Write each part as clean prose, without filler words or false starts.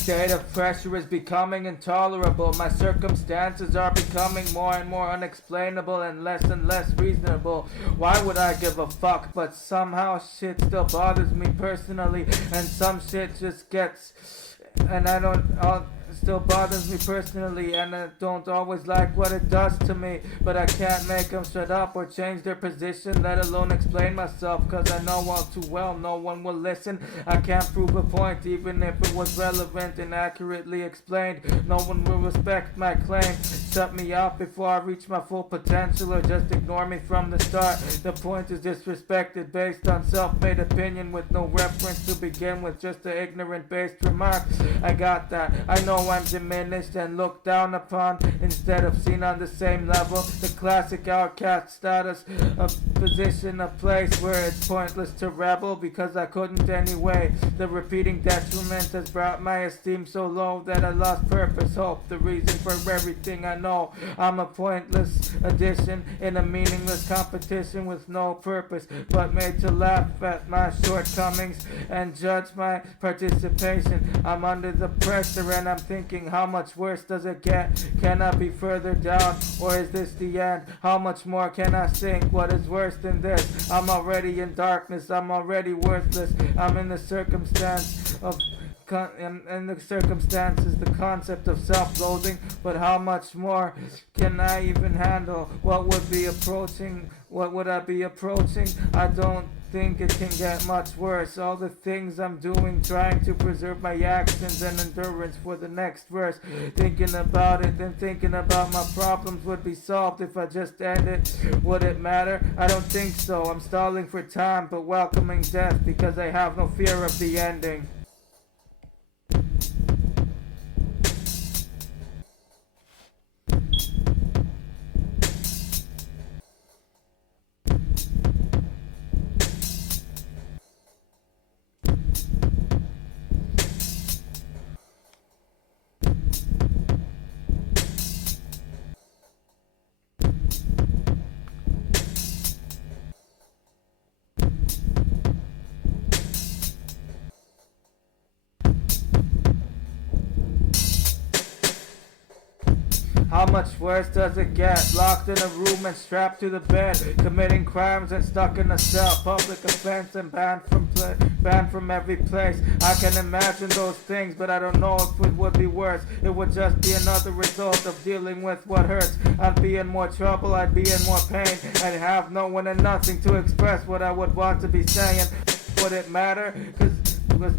state of pressure is becoming intolerable. My circumstances are becoming more and more unexplainable and less reasonable. Why would I give a fuck? But somehow shit still bothers me personally, and some shit just gets, and I don't. Still bothers me personally, and I don't always like what it does to me, but I can't make them shut up or change their position, let alone explain myself, cause I know all too well no one will listen. I can't prove a point even if it was relevant and accurately explained. No one will respect my claim, shut me out before I reach my full potential, or just ignore me from the start. The point is disrespected based on self-made opinion with no reference to begin with, just an ignorant based remark. I got that. I know I'm diminished and looked down upon instead of seen on the same level. The classic outcast status, a position, a place where it's pointless to rebel because I couldn't anyway. The repeating detriment has brought my esteem so low that I lost purpose, hope, the reason for everything I know. I'm a pointless addition in a meaningless competition with no purpose, but made to laugh at my shortcomings and judge my participation. I'm under the pressure and I'm thinking, how much worse does it get? Can I be further down, or is this the end? How much more can I sink? What is worse than this? I'm already in darkness, I'm already worthless. I'm in the circumstance of in the circumstances, the concept of self-loathing, but how much more can I even handle? What would I be approaching? I don't think it can get much worse. All the things I'm doing, trying to preserve my actions and endurance for the next verse. Thinking about it, then thinking about my problems would be solved if I just end it. Would it matter? I don't think so. I'm stalling for time, but welcoming death because I have no fear of the ending. How much worse does it get? Locked in a room and strapped to the bed, committing crimes and stuck in a cell, public offense and banned from every place. I can imagine those things, but I don't know if it would be worse. It would just be another result of dealing with what hurts. I'd be in more trouble, I'd be in more pain. I'd have no one and nothing to express what I would want to be saying. Would it matter?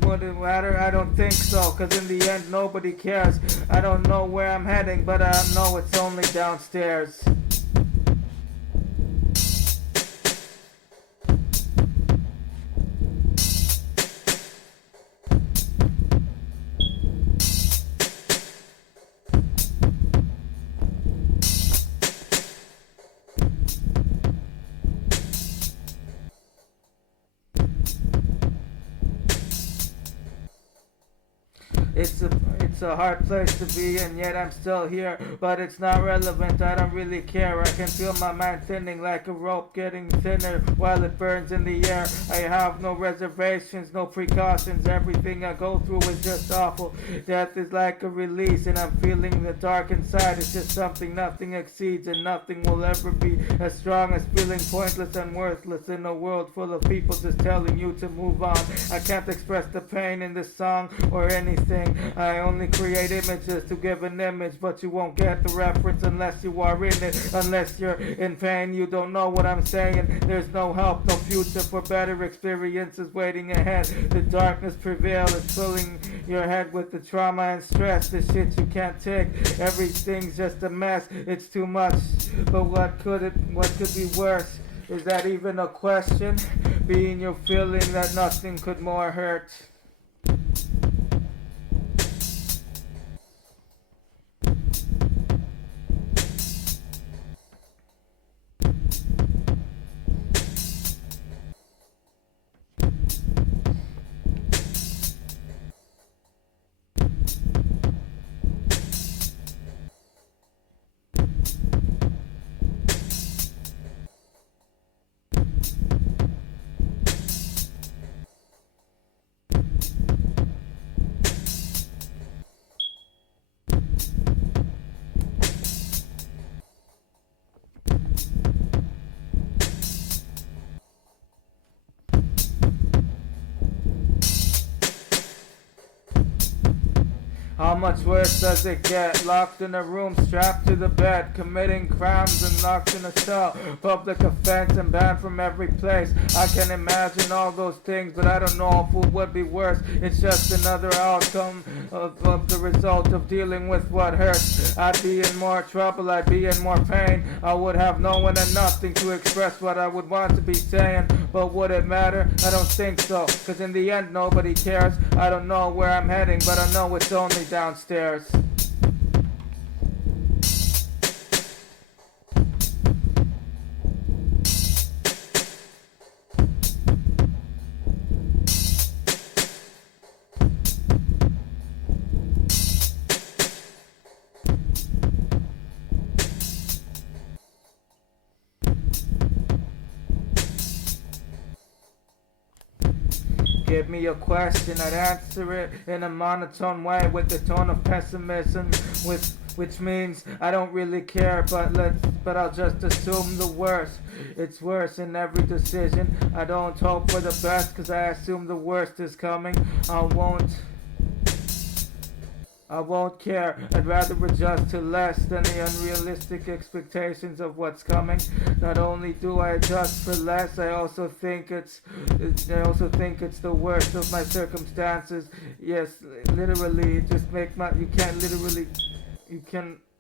Would it matter? I don't think so, cause in the end nobody cares. I don't know where I'm heading, but I know it's only downstairs. It's a hard place to be, and yet I'm still here, but it's not relevant, I don't really care. I can feel my mind thinning like a rope getting thinner while it burns in the air. I have no reservations, no precautions, everything I go through is just awful. Death is like a release, and I'm feeling the dark inside. It's just something nothing exceeds, and nothing will ever be as strong as feeling pointless and worthless in a world full of people just telling you to move on. I can't express the pain in this song or anything. I only create images to give an image, but you won't get the reference unless you are in it. Unless you're in pain, you don't know what I'm saying. There's no help, no future for better experiences waiting ahead. The darkness prevails, it's filling your head with the trauma and stress, the shit you can't take. Everything's just a mess, it's too much. But what could be worse? Is that even a question? Being your feeling that nothing could more hurt. How much worse does it get? Locked in a room, strapped to the bed, committing crimes and locked in a cell. Public offense and banned from every place. I can imagine all those things, but I don't know if it would be worse. It's just another outcome of the result of dealing with what hurts. I'd be in more trouble, I'd be in more pain. I would have no one and nothing to express what I would want to be saying. But would it matter? I don't think so, cause in the end nobody cares. I don't know where I'm heading, but I know it's only downstairs. Give me a question, I'd answer it in a monotone way with the tone of pessimism, which means I don't really care, but I'll just assume the worst. It's worse in every decision. I don't hope for the best, cause I assume the worst is coming. I won't care. I'd rather adjust to less than the unrealistic expectations of what's coming. Not only do I adjust for less, I also think it's the worst of my circumstances. Yes, literally, just you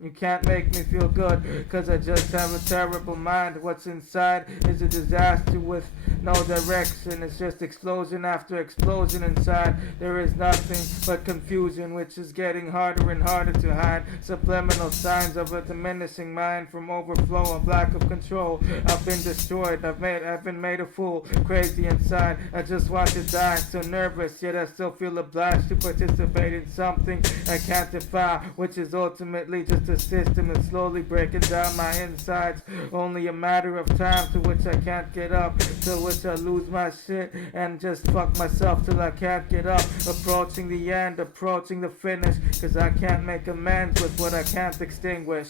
can't make me feel good, cause I just have a terrible mind. What's inside is a disaster with no direction. It's just explosion after explosion inside. There is nothing but confusion, which is getting harder and harder to hide. Subliminal signs of a diminishing mind from overflow and lack of control. I've been destroyed, I've been made a fool, crazy inside. I just want to die, so nervous, yet I still feel obliged to participate in something I can't defy, which is ultimately just a system that's slowly breaking down my insides. Only a matter of time to which I can't get up, to which I lose my shit and just fuck myself till I can't get up. Approaching the end, approaching the finish, cause I can't make amends with what I can't extinguish.